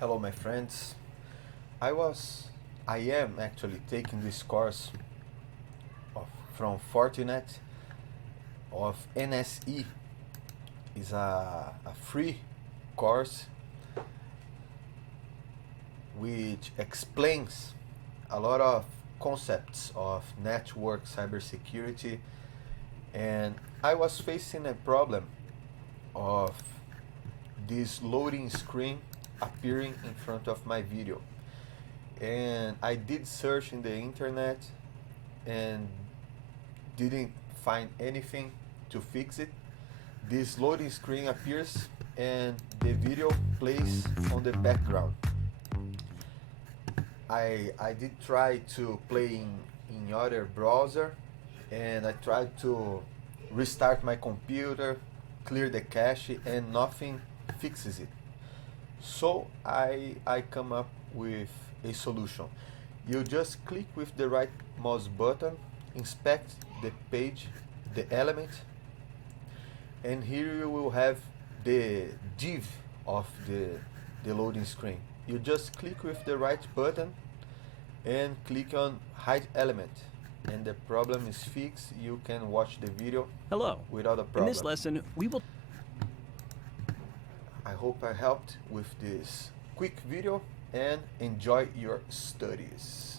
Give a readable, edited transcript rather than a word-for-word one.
Hello, my friends. I was, I am actually taking this course of, from Fortinet of NSE. Is a free course which explains a lot of concepts of network cybersecurity, and I was facing a problem of this loading screen appearing in front of my video. And I did search in the internet and didn't find anything to fix it. This loading screen appears and the video plays on the background. I did try to play in other browser, and I tried to restart my computer, clear the cache, and nothing fixes it. So I come up with a solution. You just click with the right mouse button, inspect the page, the element, and here you will have the div of the loading screen. You just click with the right button and click on hide element, and the problem is fixed. You can watch the video Hello. without a In this problem. lesson, we will I hope I helped with this quick video and enjoy your studies.